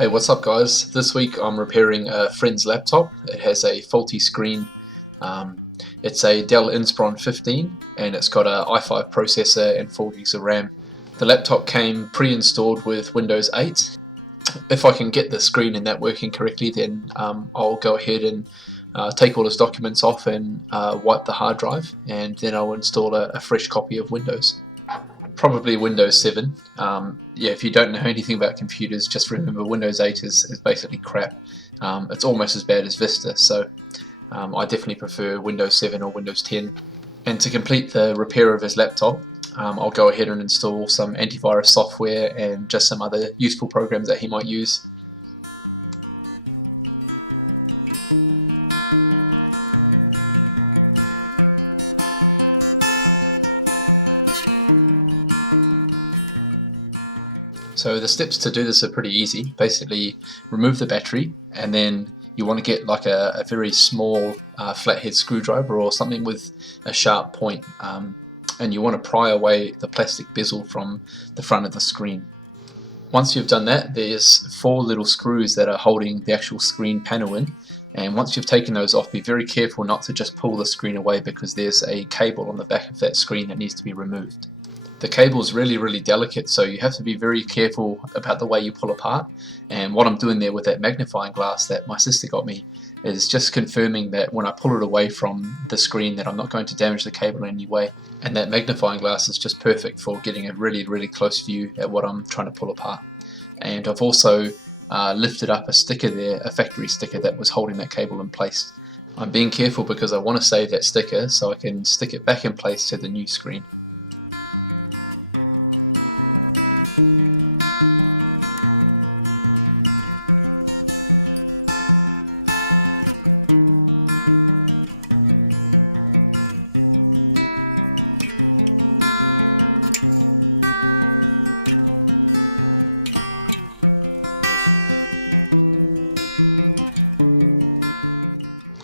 Hey, what's up guys? This week I'm repairing a friend's laptop. It has a faulty screen. It's a Dell Inspiron 15 and it's got a i5 processor and 4 gigs of RAM. The laptop came pre-installed with Windows 8. If I can get the screen and that working correctly, then I'll go ahead and take all his documents off and wipe the hard drive, and then I'll install a fresh copy of Windows. Probably Windows 7. Yeah, if you don't know anything about computers, just remember Windows 8 is basically crap. It's almost as bad as Vista, so I definitely prefer Windows 7 or Windows 10. And to complete the repair of his laptop, I'll go ahead and install some antivirus software and just some other useful programs that he might use. So the steps to do this are pretty easy. Basically, remove the battery, and then you want to get like a very small flathead screwdriver or something with a sharp point, and you want to pry away the plastic bezel from the front of the screen. Once you've done that, there's 4 little screws that are holding the actual screen panel in, and once you've taken those off, be very careful not to just pull the screen away, because there's a cable on the back of that screen that needs to be removed. The cable is really delicate, so you have to be very careful about the way you pull apart. And what I'm doing there with that magnifying glass that my sister got me is just confirming that when I pull it away from the screen that I'm not going to damage the cable in any way. And that magnifying glass is just perfect for getting a really close view at what I'm trying to pull apart. And I've also lifted up a sticker there, a factory sticker that was holding that cable in place. I'm being careful because I want to save that sticker so I can stick it back in place to the new screen.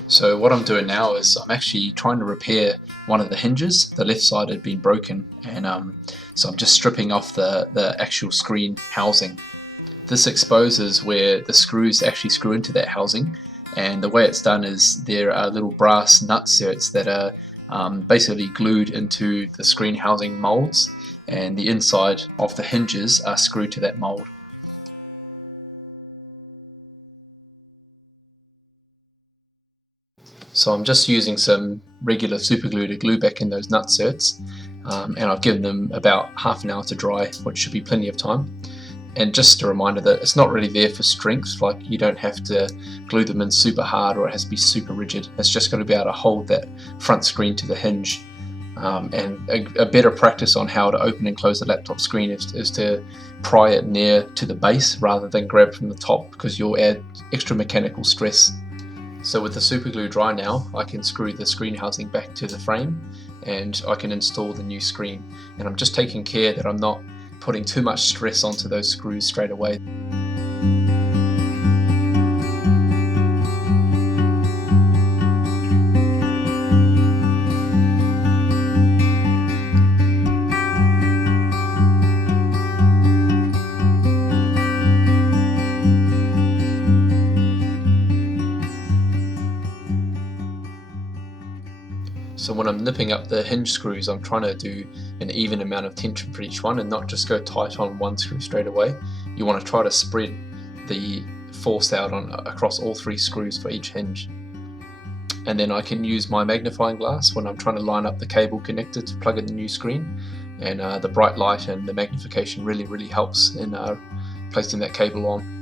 So what I'm doing now is I'm actually trying to repair one of the hinges. The left side had been broken, and so I'm just stripping off the actual screen housing. This exposes where the screws actually screw into that housing, and the way it's done is there are little brass nut certs that are basically glued into the screen housing molds, and the inside of the hinges are screwed to that mold. So I'm just using some regular super glue to glue back in those nut certs, and I've given them about half an hour to dry, which should be plenty of time. And just a reminder that it's not really there for strength, like you don't have to glue them in super hard or it has to be super rigid. It's just going to be able to hold that front screen to the hinge. And a better practice on how to open and close the laptop screen is to pry it near to the base rather than grab from the top, because you'll add extra mechanical stress. So with the super glue dry now, I can screw the screen housing back to the frame and I can install the new screen. And I'm just taking care that I'm not putting too much stress onto those screws straight away. So when I'm nipping up the hinge screws, I'm trying to do an even amount of tension for each one and not just go tight on one screw straight away. You want to try to spread the force out across all 3 screws for each hinge. And then I can use my magnifying glass when I'm trying to line up the cable connector to plug in the new screen. And the bright light and the magnification really helps in placing that cable on.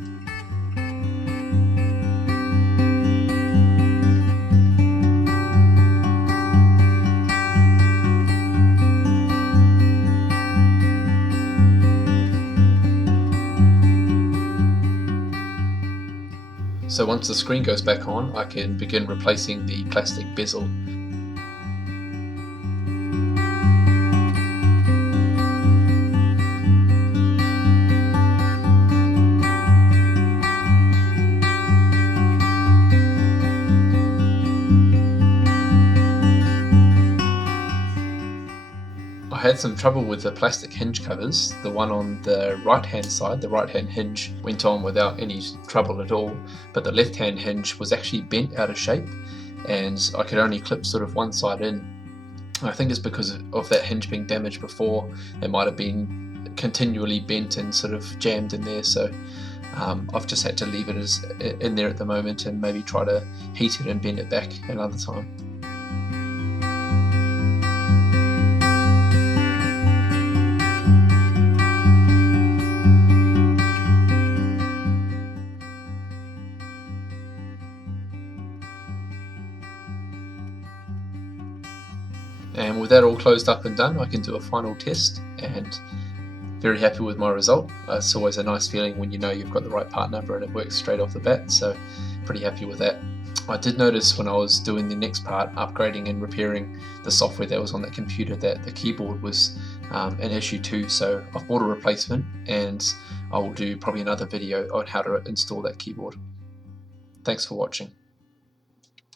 So once the screen goes back on, I can begin replacing the plastic bezel. I had some trouble with the plastic hinge covers. The one on the right hand side, the right hand hinge, went on without any trouble at all, but the left hand hinge was actually bent out of shape, and I could only clip sort of one side in. I think it's because of that hinge being damaged before. It might have been continually bent and sort of jammed in there, so I've just had to leave it as in there at the moment and maybe try to heat it and bend it back another time. And with that all closed up and done, I can do a final test, and very happy with my result. It's always a nice feeling when you know you've got the right part number and it works straight off the bat, so pretty happy with that. I did notice when I was doing the next part, upgrading and repairing the software that was on that computer, that the keyboard was an issue too, so I've bought a replacement and I will do probably another video on how to install that keyboard. Thanks for watching.